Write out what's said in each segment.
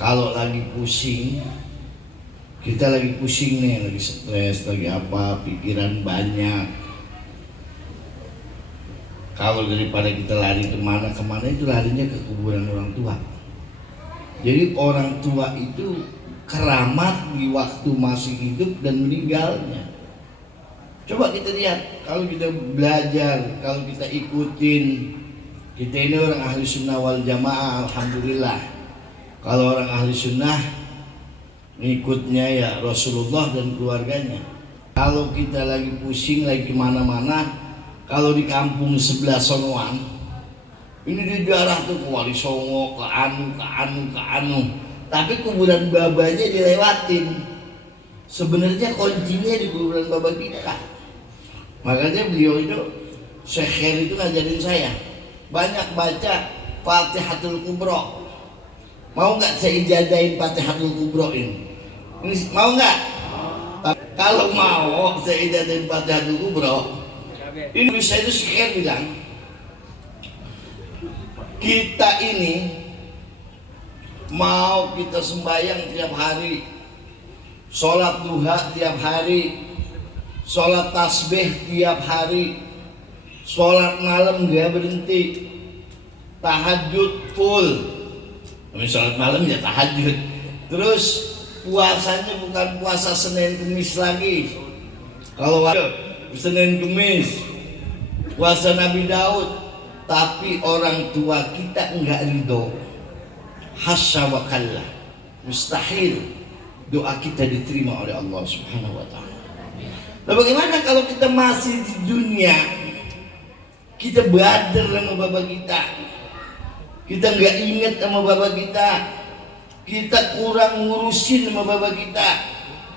Kalau lagi pusing, kita lagi pusing nih, lagi stres, lagi apa, pikiran banyak. Kalau daripada kita lari kemana-kemana, itu larinya ke kuburan orang tua. Jadi orang tua itu keramat di waktu masih hidup dan meninggalnya. Coba kita lihat, kalau kita belajar, kalau kita ikutin, kita ini orang ahli sunnah wal jamaah, alhamdulillah. Kalau orang ahli sunnah, ngikutnya ya Rasulullah dan keluarganya. Kalau kita lagi pusing, lagi kemana-mana, kalau di kampung sebelah sonoan, ini di daerah tuh ke Wali Songo, ke anu. Tapi kuburan babanya dilewatin. Sebenarnya kuncinya di kuburan baba kita. Makanya beliau itu, Syekh Khair itu ngajarin saya banyak baca Fatihatul Kubro. Mau nggak saya ijadahin Fatihatul Kubro ini? Mau nggak? Kalau mau saya ijadahin Fatihatul Kubro, ini bisa itu Syekh Khair bilang, kita ini mau kita sembahyang tiap hari, sholat duha tiap hari, sholat tasbih tiap hari, sholat malam gak berhenti, tahajud full. Sholat malam ya tahajud. Terus puasanya bukan puasa Senin Kemis lagi. Kalau Senin Kemis puasa Nabi Daud, tapi orang tua kita enggak ridho. Hasya wa kalla, mustahil doa kita diterima oleh Allah Subhanahu wa ta'ala. Nah, bagaimana kalau kita masih di dunia, kita bader sama baba kita nggak ingat sama baba kita kurang ngurusin sama baba kita,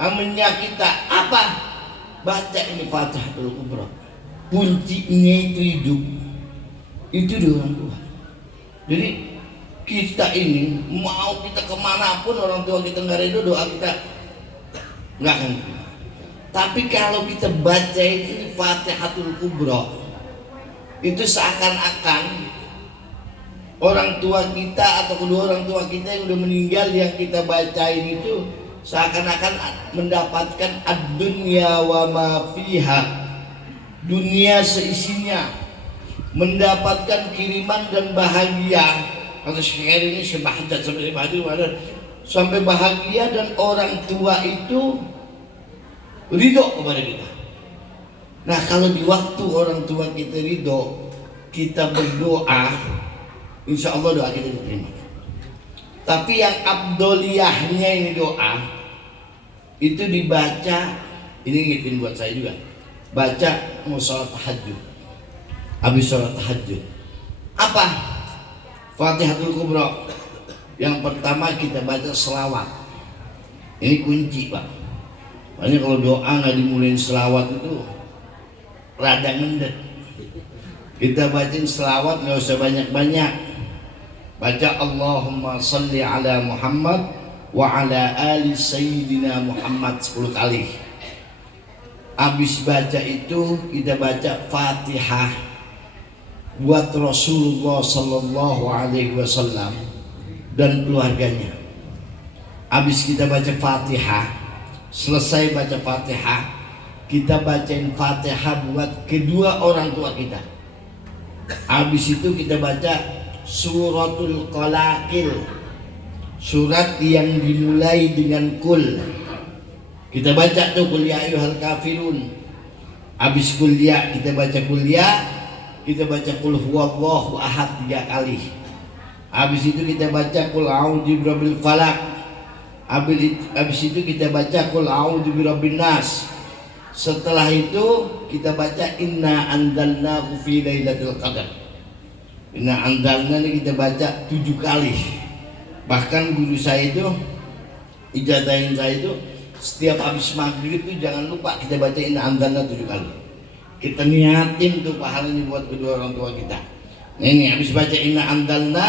amenya kita apa? Baca ini Fatihatul Kubra. Kuncinya itu hidup, itu di orang tua. Jadi kita ini mau kita kemanapun orang tua kita nggak ridho, doa kita nggak akan. Tapi kalau kita baca ini Fatihatul Kubra, itu seakan-akan orang tua kita atau kedua orang tua kita yang udah meninggal yang kita bacain itu seakan-akan mendapatkan ad-dunya wa ma fiha, dunia seisinya, mendapatkan kiriman dan bahagia. Kata Syekh ini sebahagia sampai bahagia, dan orang tua itu ridho kepada kita. Nah, kalau di waktu orang tua kita ridho, kita berdoa, insya Allah doa kita diterima. Tapi yang abdoliyahnya ini doa itu dibaca, ini ngingetin buat saya juga, baca mau sholat tahajud, habis sholat tahajud apa? Fatihatul Kubra. Yang pertama kita baca selawat. Ini kunci, Pak. Makanya kalau doa nggak dimulain selawat itu rada ngendet. Kita bacain selawat nggak usah banyak-banyak. Baca Allahumma salli ala Muhammad wa ala ali sayyidina Muhammad 10 kali. Habis baca itu kita baca Fatihah buat Rasulullah Sallallahu Alaihi Wasallam dan keluarganya. Habis kita baca Fatihah, selesai baca Fatihah, kita bacain Fatihah buat kedua orang tua kita. Habis itu kita baca Suratul Qalaqil, surat yang dimulai dengan kul. Kita baca tuh Qul ya ayyuhal kafirun. Habis kul ya kita baca kul ya, kita baca Qul huwallahu ahad 3 kali. Habis itu kita baca Qul a'udzu birabbil falaq. Habis itu kita baca Qul a'udzu birabbin nas. Setelah itu kita baca Inna anzalnahu fi lailatul qadar. Inna anzalna ini kita baca 7 kali. Bahkan guru saya itu ijazahin saya itu setiap habis maghrib itu jangan lupa kita baca Inna anzalna 7 kali. Kita niatin tuh pahalanya buat kedua orang tua kita. Nah, ini habis baca Inna anzalna,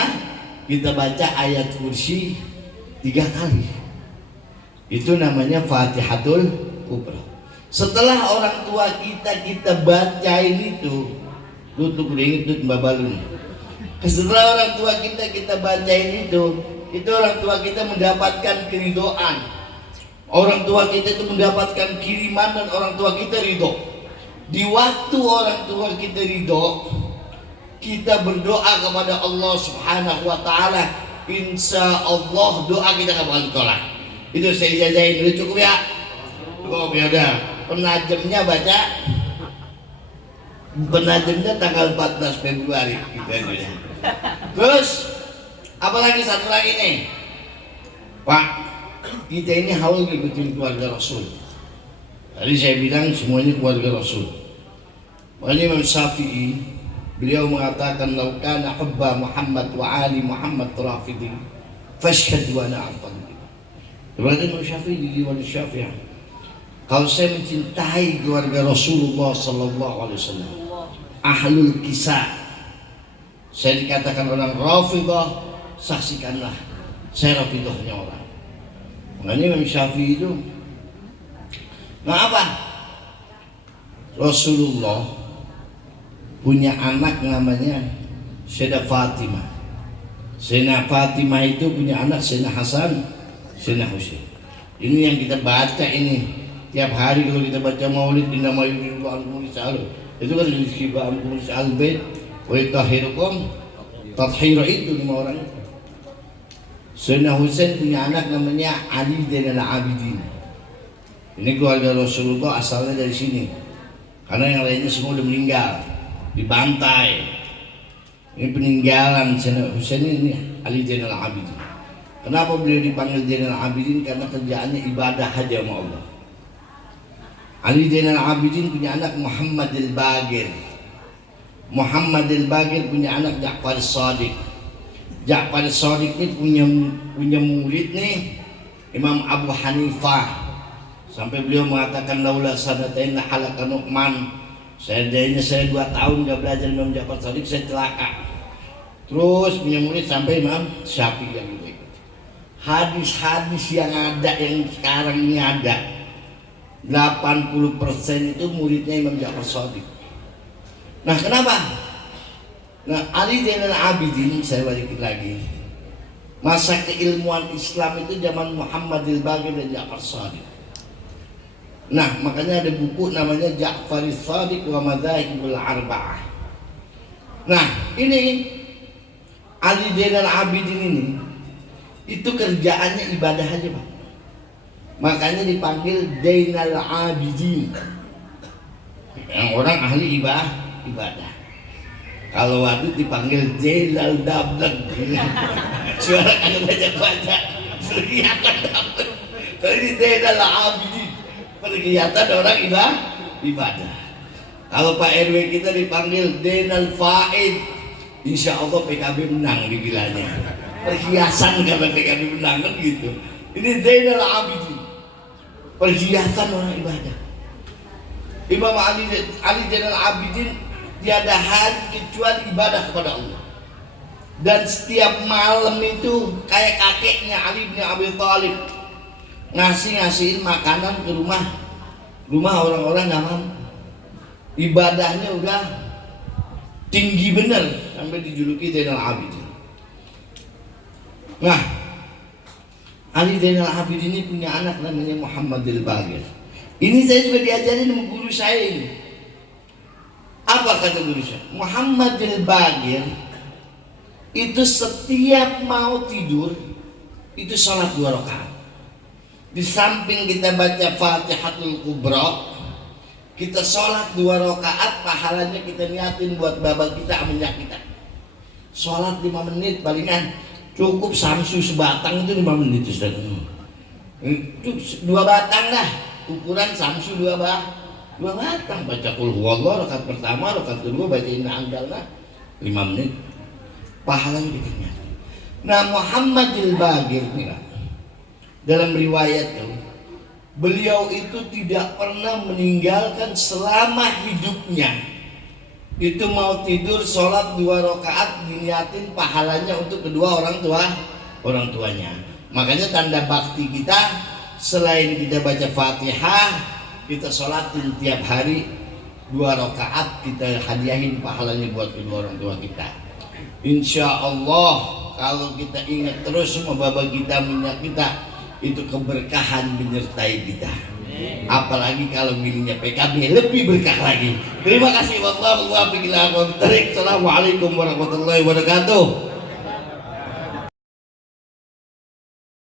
kita baca ayat kursi 3 kali. Itu namanya Fatihatul Kubra. Setelah orang tua kita bacain itu, tutup ring itu Mbak Balun. Setelah orang tua kita bacain itu, itu orang tua kita mendapatkan keridhaan. Orang tua kita itu mendapatkan kiriman dan orang tua kita ridho. Di waktu orang tua kita ridho, kita berdoa kepada Allah Subhanahu wa taala, insya Allah doa kita gak bakal ditolak. Itu saya jajain dulu, cukup ya? Cukup ya udah. Penajamnya baca, penajamnya tanggal 14 Februari gitu aja ya. Terus apalagi satu lagi nih, Pak, kita ini haul ngikutin keluarga Rasul. Tadi saya bilang semuanya keluarga Rasul. Makanya Imam Syafi'i beliau mengatakan, "Lau kana hubba Muhammad wa ali Muhammad rafidin, fashhad wa ana afdal." Berarti Imam Syafi'i di Diwan Syafi'i, kalau saya mencintai keluarga Rasulullah sallallahu alaihi wasallam, ahlul kisah, saya dikatakan orang Rafidah, saksikanlah saya Rafidahnya orang. Makanya Imam Syafi'i itu, nah apa? Rasulullah punya anak namanya Sayyidah Fatimah. Sayyidah Fatimah itu punya anak Sayyidina Hasan, Sayyidina Husain. Ini yang kita baca ini tiap hari kalau kita baca maulid, inna ma yuridullahu ankum lisa'alu. Itu kan yushiba ankum lisa'al bait wa yutahhirukum tathhira, itu 5 orang itu. Sayyidina Husain punya anak namanya Ali Zainal Abidin. Ini keluarga Rasulullah asalnya dari sini. Karena yang lainnya semua udah meninggal, dibantai. Ini peninggalan Sayyidina Husain ini Ali Zainal Abidin. Kenapa beliau dipanggil Zainal Abidin? Karena kerjaannya ibadah aja sama Allah. Ali Zainal Abidin punya anak Muhammad al-Baqir. Muhammad al-Baqir punya anak Ja'far as-Shadiq. Ja'far as-Shadiq ini punya murid nih Imam Abu Hanifah. Sampai beliau mengatakan, laula sanatain halaka Nu'man. Saya 2 tahun gak belajar Imam Ja'far as-Shadiq, saya celaka. Terus punya murid sampai Imam Syafi'i yang ikut. Hadis-hadis yang ada, yang sekarang ini ada, 80% itu muridnya Imam Ja'far as-Shadiq. Nah kenapa? Nah Ali Zainal Abidin, saya balikin lagi, masa keilmuan Islam itu zaman Muhammad al-Baqir dan Ja'far as-Shadiq. Nah makanya ada buku namanya Ja'far as-Shadiq wa Madzahibul Arba'ah. Nah ini Ali Zainal Abidin ini, itu kerjaannya ibadah aja Pak. Makanya dipanggil Zainal Abidin. Yang orang ahli ibadah. Kalau wadud dipanggil Zainal Dablag. Suara kagak baca-baca, pergiatan dablek. Kalau ini Zainal Abidin, pergiatan orang ibadah. Kalau Pak RW kita dipanggil Zainal Faid, insya Allah PKB menang dibilangnya. Perhiasan karena PKB menang kan gitu. Ini Zainal Abidin, perhiasan orang ibadah. Imam Ali Zainal Abidin tiada hari kecuali ibadah kepada Allah. Dan setiap malam itu kayak kakeknya Ali bin Abi Thalib ngasihin makanan ke rumah orang-orang nggak mampu. Ibadahnya udah tinggi bener sampai dijuluki Zainal Abidin. Nah, Ali Zainal Abidin ini punya anak namanya Muhammad al-Baqir. Ini saya juga diajarin sama guru saya ini. Apa kata guru saya? Muhammad al-Baqir itu setiap mau tidur itu sholat 2 rakaat. Di samping kita baca Fatihatul Kubra, kita sholat 2 rakaat, pahalanya kita niatin buat bapak kita, aminyak kita. Sholat 5 menit palingan, cukup samsu sebatang itu 5 menit Ustaz. Itu 2 batang dah, ukuran samsu 2 batang. Baca Qul Huwallah rakaat pertama, rakaat kedua baca Inna Anzalna 5 menit, pahalanya kita niatin. Nah Muhammad al-Baqir nih, dalam riwayat beliau itu tidak pernah meninggalkan selama hidupnya itu mau tidur sholat 2 rakaat diniatin pahalanya untuk kedua orang tuanya. Makanya tanda bakti kita, selain kita baca Fatihah, kita sholatin tiap hari 2 rakaat, kita hadiahin pahalanya buat kedua orang tua kita. Insya Allah kalau kita ingat terus semua baba kita, minyak kita, itu keberkahan menyertai kita. Apalagi kalau milihnya PKB lebih berkah lagi. Terima kasih. Wassalamualaikum warahmatullahi wabarakatuh.